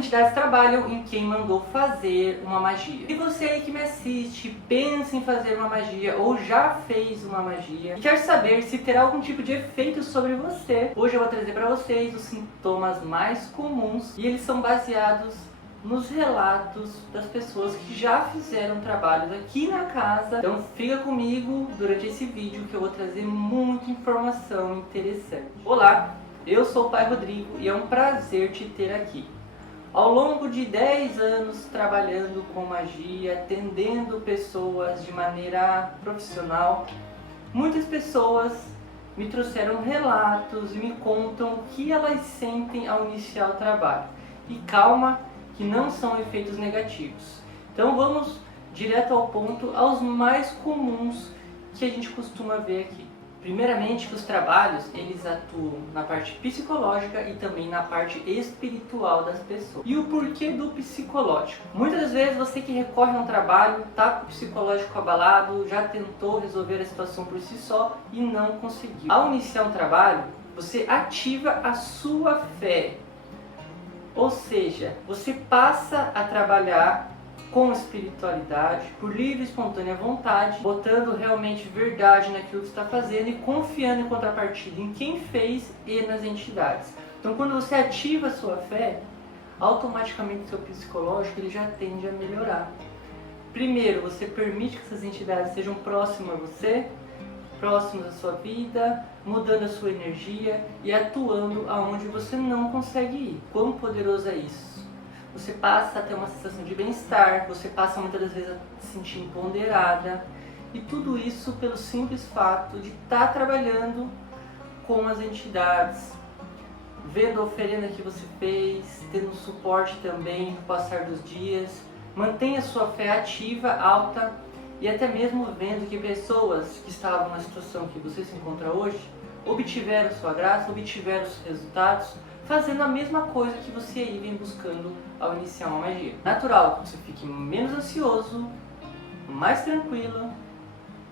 entidades trabalham em quem mandou fazer uma magia. E você aí que me assiste, pensa em fazer uma magia ou já fez uma magia e quer saber se terá algum tipo de efeito sobre você, hoje eu vou trazer para vocês os sintomas mais comuns e eles são baseados nos relatos das pessoas que já fizeram trabalhos aqui na casa. Então fica comigo durante esse vídeo que eu vou trazer muita informação interessante. Olá, eu sou o Pai Rodrigo e é um prazer te ter aqui. Ao longo de 10 anos trabalhando com magia, atendendo pessoas de maneira profissional, muitas pessoas me trouxeram relatos e me contam o que elas sentem ao iniciar o trabalho. E calma, que não são efeitos negativos. Então vamos direto ao ponto, aos mais comuns que a gente costuma ver aqui. Primeiramente, que os trabalhos eles atuam na parte psicológica e também na parte espiritual das pessoas. E o porquê do psicológico? Muitas das vezes você que recorre a um trabalho está com o psicológico abalado, já tentou resolver a situação por si só e não conseguiu. Ao iniciar um trabalho, você ativa a sua fé. Ou seja, você passa a trabalhar com espiritualidade, por livre e espontânea vontade, botando realmente verdade naquilo que está fazendo e confiando em contrapartida em quem fez e nas entidades. Então quando você ativa a sua fé, automaticamente o seu psicológico ele já tende a melhorar. Primeiro, você permite que essas entidades sejam próximas a você, próximos da sua vida, mudando a sua energia e atuando aonde você não consegue ir. Quão poderoso é isso? Você passa a ter uma sensação de bem-estar, você passa muitas das vezes a se sentir empoderada, e tudo isso pelo simples fato de estar trabalhando com as entidades, vendo a oferenda que você fez, tendo suporte também no passar dos dias. Mantenha sua fé ativa, alta, e até mesmo vendo que pessoas que estavam na situação que você se encontra hoje obtiveram sua graça, obtiveram os resultados, fazendo a mesma coisa que você aí vem buscando ao iniciar uma magia. Natural que você fique menos ansioso, mais tranquilo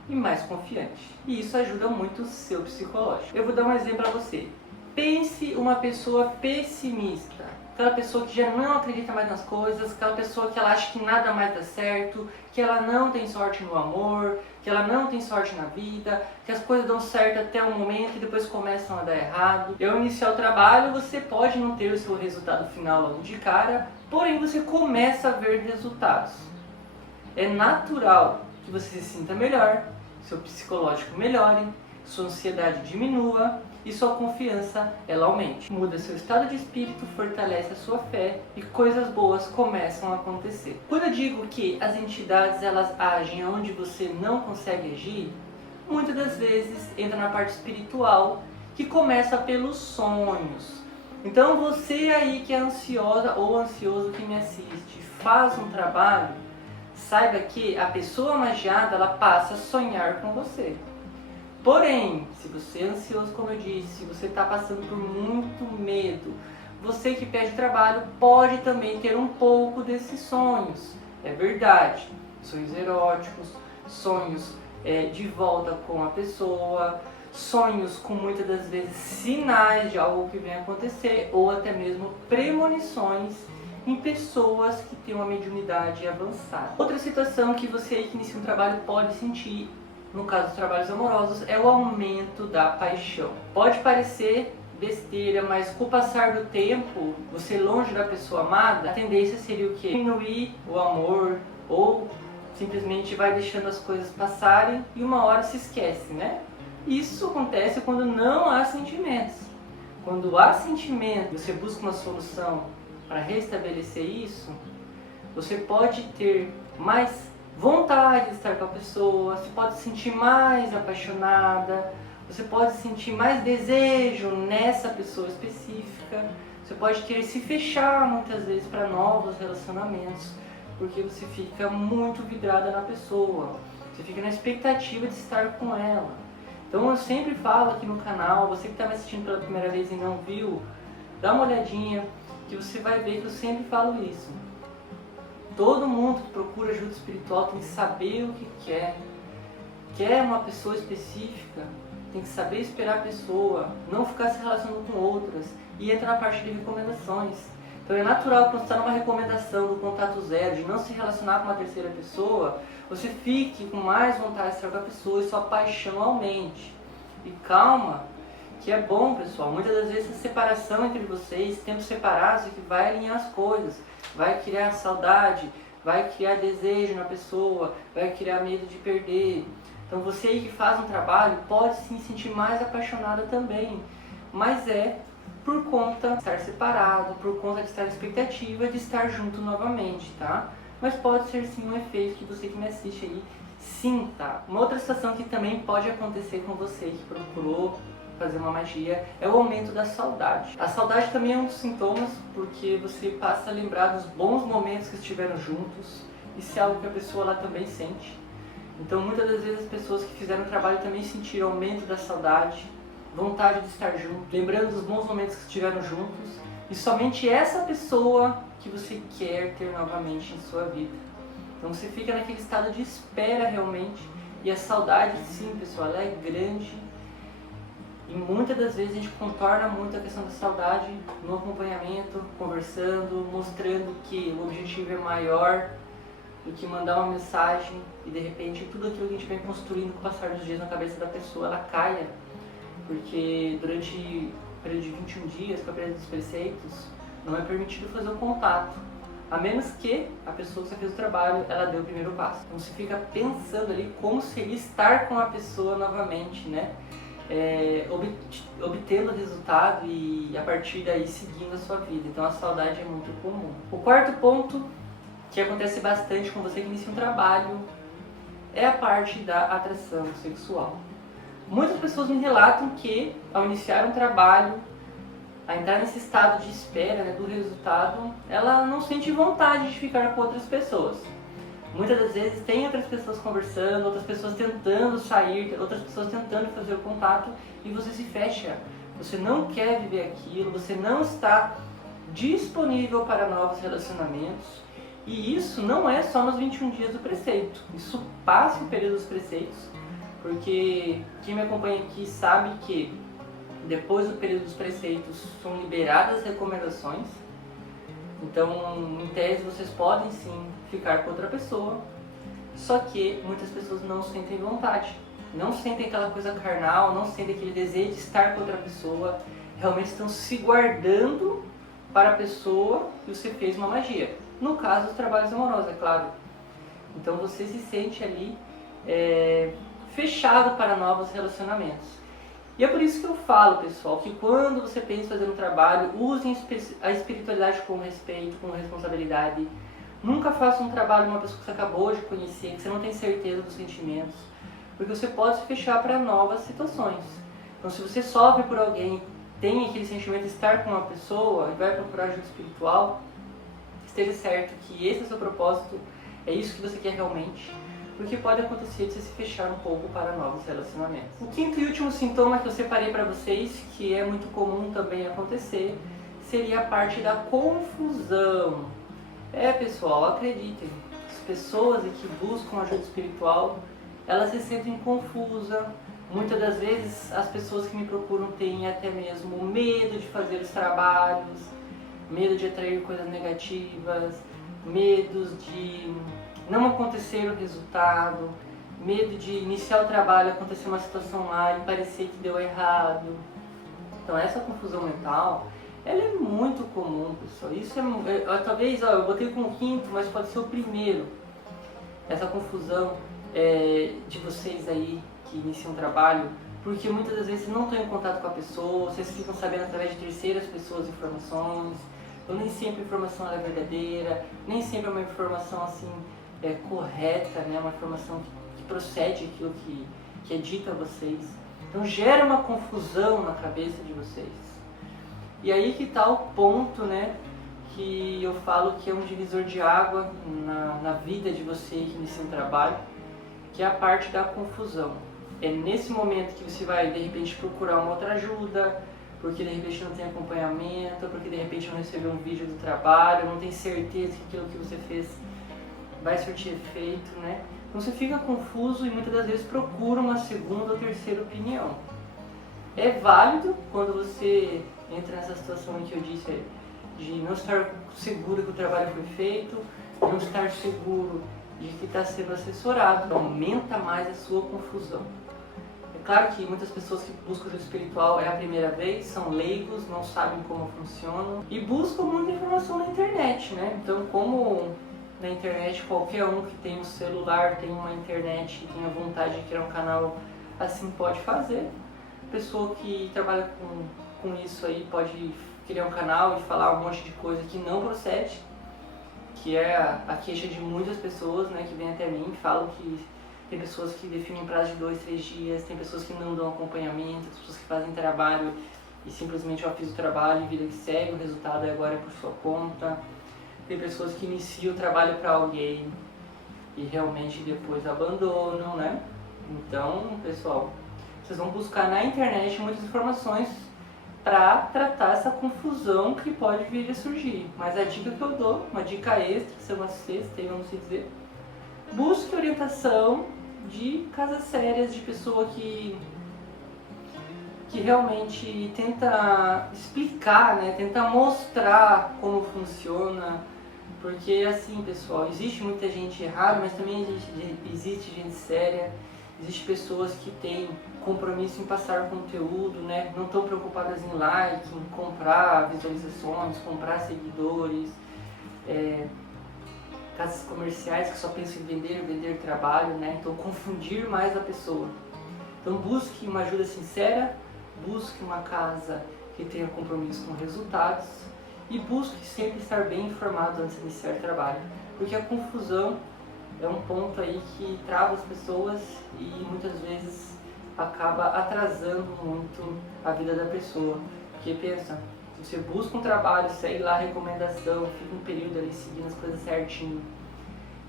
e mais confiante. E isso ajuda muito o seu psicológico. Eu vou dar um exemplo para você. Pense uma pessoa pessimista. Aquela pessoa que já não acredita mais nas coisas, aquela pessoa que ela acha que nada mais dá certo, que ela não tem sorte no amor, que ela não tem sorte na vida, que as coisas dão certo até um momento e depois começam a dar errado. E ao iniciar o trabalho, você pode não ter o seu resultado final logo de cara, porém você começa a ver resultados. É natural que você se sinta melhor, seu psicológico melhore, sua ansiedade diminua e sua confiança ela aumente. Muda seu estado de espírito, fortalece a sua fé e coisas boas começam a acontecer. Quando eu digo que as entidades elas agem onde você não consegue agir, muitas das vezes entra na parte espiritual, que começa pelos sonhos. Então você aí que é ansiosa ou ansioso que me assiste, faz um trabalho, saiba que a pessoa magiada ela passa a sonhar com você. Porém, se você é ansioso, como eu disse, se você está passando por muito medo, você que pede trabalho pode também ter um pouco desses sonhos. É verdade, sonhos eróticos, sonhos de volta com a pessoa, sonhos com muitas das vezes sinais de algo que vem acontecer ou até mesmo premonições em pessoas que têm uma mediunidade avançada. Outra situação que você aí que inicia um trabalho pode sentir, no caso dos trabalhos amorosos, é o aumento da paixão. Pode parecer besteira, mas com o passar do tempo, você longe da pessoa amada, a tendência seria o quê? Diminuir o amor ou simplesmente vai deixando as coisas passarem e uma hora se esquece, né? Isso acontece quando não há sentimentos. Quando há sentimento, você busca uma solução para restabelecer isso, você pode ter mais vontade de estar com a pessoa, você pode se sentir mais apaixonada, você pode sentir mais desejo nessa pessoa específica, você pode querer se fechar muitas vezes para novos relacionamentos, porque você fica muito vidrada na pessoa, você fica na expectativa de estar com ela. Então eu sempre falo aqui no canal, você que está me assistindo pela primeira vez e não viu, dá uma olhadinha, que você vai ver que eu sempre falo isso. Todo mundo que procura ajuda espiritual tem que saber o que quer. Quer uma pessoa específica, tem que saber esperar a pessoa, não ficar se relacionando com outras. E entra na parte de recomendações. Então é natural quando você está numa recomendação do contato zero, de não se relacionar com uma terceira pessoa, você fique com mais vontade de estar com a pessoa e sua paixão aumente. E calma, que é bom, pessoal. Muitas das vezes a separação entre vocês, tempos separados, é que vai alinhar as coisas, vai criar saudade, vai criar desejo na pessoa, vai criar medo de perder. Então você aí que faz um trabalho pode sim se sentir mais apaixonada também, mas é por conta de estar separado, por conta de estar na expectativa de estar junto novamente, tá? Mas pode ser sim um efeito que você que me assiste aí sinta. Uma outra situação que também pode acontecer com você que procurou fazer uma magia é o aumento da saudade. A saudade também é um dos sintomas, porque você passa a lembrar dos bons momentos que estiveram juntos. Isso é algo que a pessoa lá também sente. Então muitas das vezes as pessoas que fizeram o trabalho também sentiram aumento da saudade, vontade de estar junto, lembrando dos bons momentos que estiveram juntos. E somente essa pessoa que você quer ter novamente em sua vida. Então você fica naquele estado de espera realmente. E a saudade, sim, pessoal, ela é grande. E muitas das vezes a gente contorna muito a questão da saudade no acompanhamento, conversando, mostrando que o objetivo é maior do que mandar uma mensagem e de repente tudo aquilo que a gente vem construindo com o passar dos dias na cabeça da pessoa, ela caia. Porque durante o período de 21 dias, com a período dos preceitos, não é permitido fazer o contato. A menos que a pessoa que você fez o trabalho, ela deu o primeiro passo. Então você fica pensando ali como seria estar com a pessoa novamente, né? Obtendo o resultado e a partir daí seguindo a sua vida. Então a saudade é muito comum. O quarto ponto, que acontece bastante com você que inicia um trabalho, é a parte da atração sexual. Muitas pessoas me relatam que ao iniciar um trabalho, a entrar nesse estado de espera, né, do resultado, ela não sente vontade de ficar com outras pessoas. Muitas das vezes tem outras pessoas conversando, outras pessoas tentando sair, outras pessoas tentando fazer o contato e você se fecha. Você não quer viver aquilo, você não está disponível para novos relacionamentos. E isso não é só nos 21 dias do preceito, isso passa o período dos preceitos, porque quem me acompanha aqui sabe que depois do período dos preceitos são liberadas recomendações. Então, em tese, vocês podem sim ficar com outra pessoa, só que muitas pessoas não sentem vontade, não sentem aquela coisa carnal, não sentem aquele desejo de estar com outra pessoa, realmente estão se guardando para a pessoa que você fez uma magia. No caso, os trabalhos amorosos, é claro. Então, você se sente ali fechado para novos relacionamentos. E é por isso que eu falo, pessoal, que quando você pensa em fazer um trabalho, usem a espiritualidade com respeito, com responsabilidade. Nunca faça um trabalho com uma pessoa que você acabou de conhecer, que você não tem certeza dos sentimentos, porque você pode se fechar para novas situações. Então, se você sofre por alguém, tem aquele sentimento de estar com uma pessoa e vai procurar ajuda espiritual, esteja certo que esse é o seu propósito, é isso que você quer realmente. Porque pode acontecer de você se fechar um pouco para novos relacionamentos. O quinto e último sintoma que eu separei para vocês, que é muito comum também acontecer, seria a parte da confusão. Pessoal, acreditem, as pessoas que buscam ajuda espiritual, elas se sentem confusas. Muitas das vezes as pessoas que me procuram têm até mesmo medo de fazer os trabalhos, medo de atrair coisas negativas, medos de não acontecer o resultado, medo de iniciar o trabalho, acontecer uma situação lá e parecer que deu errado. Então essa confusão mental, ela é muito comum, pessoal. Isso talvez, eu botei como quinto, mas pode ser o primeiro. Essa confusão de vocês aí que iniciam um trabalho, porque muitas das vezes não estão em contato com a pessoa, vocês ficam sabendo através de terceiras pessoas informações, então nem sempre a informação é verdadeira, nem sempre é uma informação assim correta, né? Uma informação que procede aquilo que é dito a vocês. Então gera uma confusão na cabeça de vocês. E aí que está o ponto, né, que eu falo que é um divisor de água na vida de você que inicia um trabalho, que é a parte da confusão. É nesse momento que você vai, de repente, procurar uma outra ajuda, porque de repente não tem acompanhamento, porque de repente não recebeu um vídeo do trabalho, não tem certeza que aquilo que você fez vai surtir efeito, né? Então você fica confuso e muitas das vezes procura uma segunda ou terceira opinião. É válido quando você entra nessa situação em que eu disse de não estar seguro que o trabalho foi feito, não estar seguro de que está sendo assessorado, aumenta mais a sua confusão. É claro que muitas pessoas que buscam ajuda espiritual é a primeira vez, são leigos, não sabem como funciona e buscam muita informação na internet, né? Então, como na internet qualquer um que tem um celular, tem uma internet e tem a vontade de criar um canal, assim pode fazer. A pessoa que trabalha com isso aí pode criar um canal e falar um monte de coisa que não procede, que é a queixa de muitas pessoas, né, que vêm até mim e falam que tem pessoas que definem prazo de 2, 3 dias, tem pessoas que não dão acompanhamento, tem pessoas que fazem trabalho e simplesmente eu fiz o trabalho e vida que segue, o resultado agora é por sua conta. Tem pessoas que iniciam o trabalho para alguém e realmente depois abandonam, né? Então, pessoal, vocês vão buscar na internet muitas informações para tratar essa confusão que pode vir a surgir. Mas a dica que eu dou, uma dica extra, semana sexta, vamos dizer, busque orientação de casas sérias, de pessoa que realmente tenta explicar, né? Tenta mostrar como funciona. Porque assim, pessoal, existe muita gente errada, mas também existe gente séria, existe pessoas que têm compromisso em passar conteúdo, né? Não estão preocupadas em like, em comprar visualizações, comprar seguidores, casas comerciais que só pensam em vender trabalho, né? Então confundir mais a pessoa. Então busque uma ajuda sincera, busque uma casa que tenha compromisso com resultados, e busque sempre estar bem informado antes de iniciar o trabalho, porque a confusão é um ponto aí que trava as pessoas e muitas vezes acaba atrasando muito a vida da pessoa. Porque pensa, você busca um trabalho, segue lá a recomendação, fica um período ali seguindo as coisas certinho,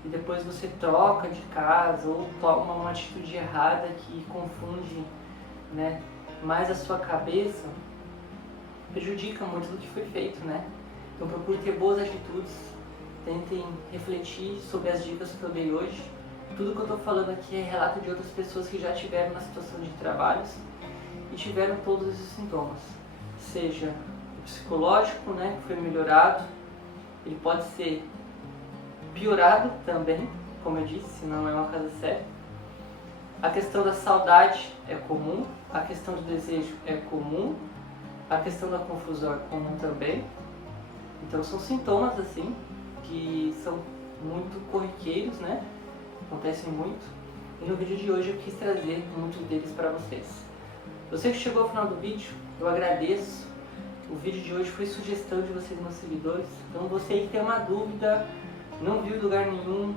e depois você troca de casa ou toma uma atitude errada que confunde, né, mais a sua cabeça, prejudica muito do que foi feito, né? Então procure ter boas atitudes, tentem refletir sobre as dicas que eu dei hoje. Tudo que eu estou falando aqui é relato de outras pessoas que já tiveram na situação de trabalhos e tiveram todos esses sintomas. Seja o psicológico, né, que foi melhorado, ele pode ser piorado também, como eu disse, não é uma casa séria. A questão da saudade é comum, a questão do desejo é comum, a questão da confusão é comum também. Então são sintomas assim que são muito corriqueiros, né? Acontecem muito. E no vídeo de hoje eu quis trazer muitos deles para vocês. Você que chegou ao final do vídeo, eu agradeço. O vídeo de hoje foi sugestão de vocês, meus seguidores. Então você aí que tem uma dúvida, não viu em lugar nenhum,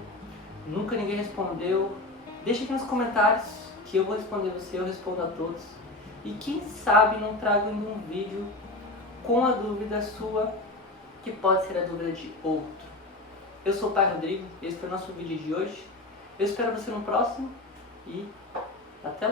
nunca ninguém respondeu, deixa aqui nos comentários que eu vou responder você, eu respondo a todos. E quem sabe não trago ainda um vídeo com a dúvida sua, que pode ser a dúvida de outro. Eu sou o Pai Rodrigo, esse foi o nosso vídeo de hoje. Eu espero você no próximo e até lá!